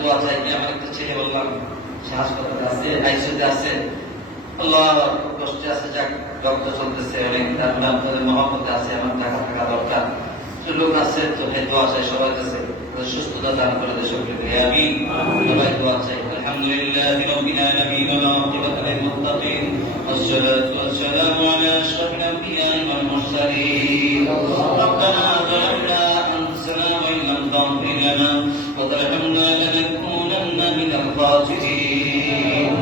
দোয়া চাই। আমার একটা ছেলে বললাম সে হাসপাতালে আছে, আইসিইউতে আছে, আল্লাহ কষ্টে আছে, যাক রক্ত চলতেছে অনেক, তার মহব্বতে আছে, আমার টাকা থাকা দরকার, লোক আছে, তো দোয়া চাই সবার কাছে, সুস্থতা দান করে দেয় সকলকে আমিন। সবাই দোয়া চাই। আলহামদুলিল্লাহি রাব্বিল আলামিন ওয়া আকিবাতুল লিল মুত্তাকিন والصلاة والسلام على أشرف الأنبياء والمرسلين. ربنا ظلمنا أنفسنا وإن لم تغفر لنا وترحمنا لنكونن من الخاسرين.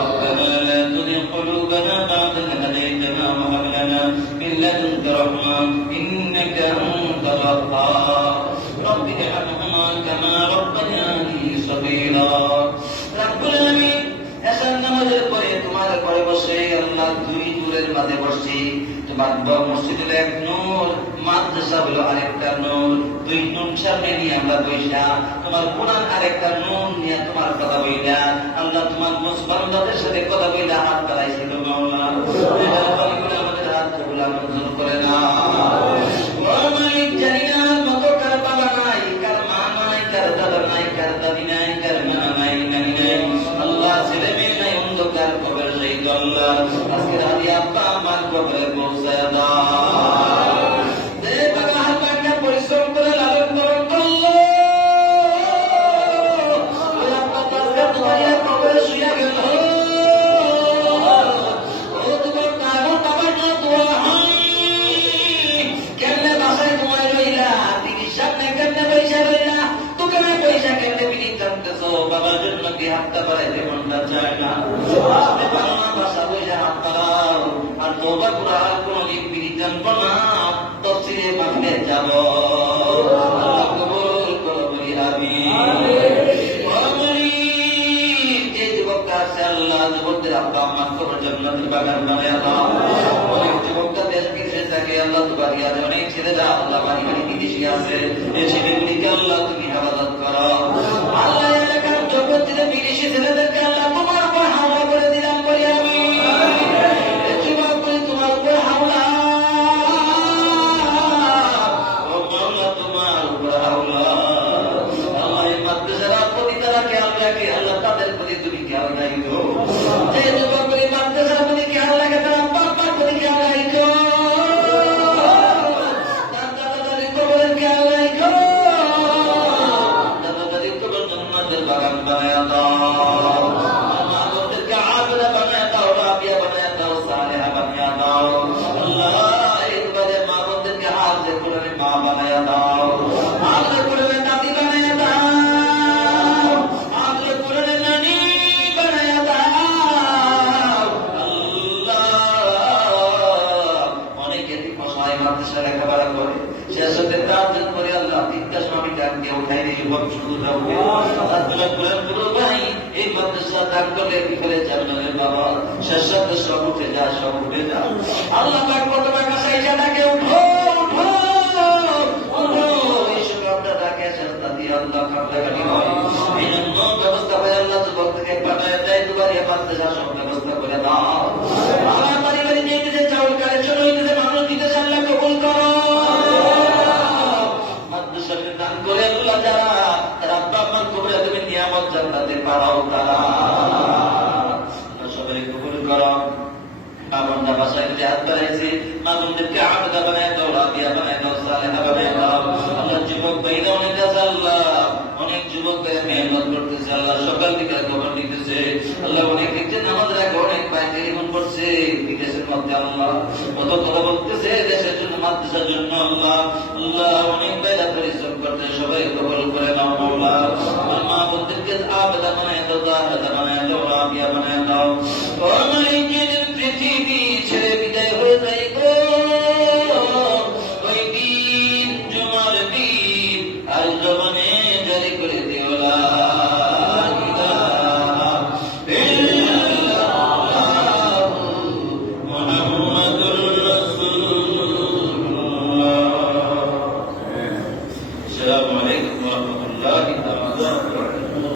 ربنا لا تزغ قلوبنا بعد إذ هديتنا وهب لنا من لدنك رحمة إنك أنت الوهاب. رب ارحمهما كما ربياني صغيرا. رب العالمين এসার নামাজের পরে তোমার ঘরে বসে আল্লাহ দুই নূরের মাঝে বসছি। তোমার মসজিদ হলো এক নূর, মাদ্রাসা হলো আরেকটা নূর, দুই নূর সামনে নিয়ে আমরা বইসা তোমার কোরআন আরেকটা নূর নিয়ে তোমার কথা বইলা আল্লাহ তোমার বান্দাদের সাথে কথা বইলা হাত বাড়াইছিল মাওলা। আমাদের হাত গুলা মঞ্জুর করে না। ও মালিক, জানি না মতো কার বাবা নাই, কার মা নাই, কার দাদা নাই, কার দাদি নাই, কার মা নাই, নানি নাই, আল্লাহ ছেলে মেয়ে নাই, অন্ধকার কবর সেই আল্লাহ আজকে রাতে আব্বা আমার কবরে পৌঁছায় দাও। দে বাবা হাত পাকা পরিশ্রম করে লালন পালন করলো, আব্বা তার তোমার কবরে শুয়ে গেল। ও তোমার কাগজ বাবার না দোয়া হয় কেমনে বাসায় তোমায় রইলা, তিনি সামনে কেমনে পয়সা রইলা, দোকানে পয়সা কেমনে বিলি জানতেছো, বাবার জন্য কি হাতটা বাড়াইতে মনটা চায় না। আসতে পারো না, বাসা পয়সা হাত বাড়াও, আর তোবা পুরা আর কোনদিন বিলি জানবো না, তফসিরে মাহফিলে যাব। আল্লাহ কবুল করো বলি আমিন। যে যুবকটা আছে আল্লাহ যুবকদের আব্বা আম্মার কবর জান্নাতের বাগান বানায়া দাও। অনেক যুবকটা দেশ বিদেশে থাকে আল্লাহ তোমার ইয়াদে, অনেক ছেলেরা আল্লাহ বাড়ি বাড়ি বিদেশে আছে, এই ছেলেগুলিকে আল্লাহ তুমি হেফাজত করো। আল্লাহ এলাকার জগৎ থেকে বিদেশি ছেলেদেরকে আল্লাহ তোমার উপর হামলা করে দিলাম বলি আমি। যুবক বলি তোমার উপর হামলা, ও মাওলা তোমার উপর হামলা। আল্লাহ এই মাদ্রাসার প্রতি তারা খেয়াল রাখে, আল্লাহ তাদের প্রতি তুমি খেয়াল রাখো। যে যুবক বলি মাদ্রাসার প্রতি খেয়াল রাখে, তারা বাবার প্রতি খেয়াল রাখো, তার দাদা দাদির কবরের খেয়াল রাখো, দাদা দাদির কবর জান্নাতের বাগান বানায়া দাও। মা বোনদেরকে আবেদা বানায়া দাও, রাবিয়া বানায়া দাও, সালেহা বানায়া দাও। আল্লাহ এবারে মা বোনদেরকে হাফেজে কোরআনে মা বানায়া দাও, হাফেজে কোরআনে দাদি বানায়া দাও, হাফেজে কোরআনে নানি বানায়া দাও। আল্লাহ অনেকে অসহায় মাদ্রাসা লেখাপড়া করে, শেষ হতে তাজ্জুদ করে আল্লাহ তিনটার সময় ডাককে উঠাই দিয়ে শুরু রাখবে। আল্লাহ কোরআন গুলো ভাই এই মাদ্রাসা দান করে বিকেলে জান্নাতের বাবা, শেষ হতে সব উঠে যা, সব উঠে যা। আল্লাহ পাক কত টাকা সাইজা ডাকে উঠো উঠো উঠো, এই সময় আমরা ডাকে চেষ্টা দিয়ে আল্লাহ কান্দাকাটি হয়। এই জন্য ব্যবস্থা হয় আল্লাহ যুবক থেকে পাঠায় দেয়, তোমার এই মাদ্রাসা সব ব্যবস্থা করে দাও। আমার বাড়ি বাড়ি যেতে চাউল কালেকশন হইতেছে, মানুষ দিতেছে, আল্লাহ কবুল করো। মাদ্রাসাকে দান করে আল্লাহ যারা আব্বা আম্মার কবরে তুমি নিয়ামত জান্নাতে পারাও, তারা সবাই কবুল করো। মা বোনরা বাসায় যে হাত বাড়াইছে, মা বোনদেরকে আবেদা বানায় দাও, রাবিয়া বানায় দাও, সালেহা বানায় দাও। আল্লাহ যুবক ভাইরা অনেক আছে, আল্লাহ অনেক যুবক ভাই মেহনত করতেছে, আল্লাহ সকাল থেকে খবর নিতেছে, আল্লাহ অনেক দিকে নামাজ রাখে, অনেক ভাই টেলিফোন করছে বিদেশের মধ্যে, আল্লাহ কত কথা বলতেছে দেশের জন্য, মাদ্রাসার জন্য। আল্লাহ আল্লাহ অনেক ভাইরা পরিশ্রম করতে, সবাই কবুল করে নাও মাওলা।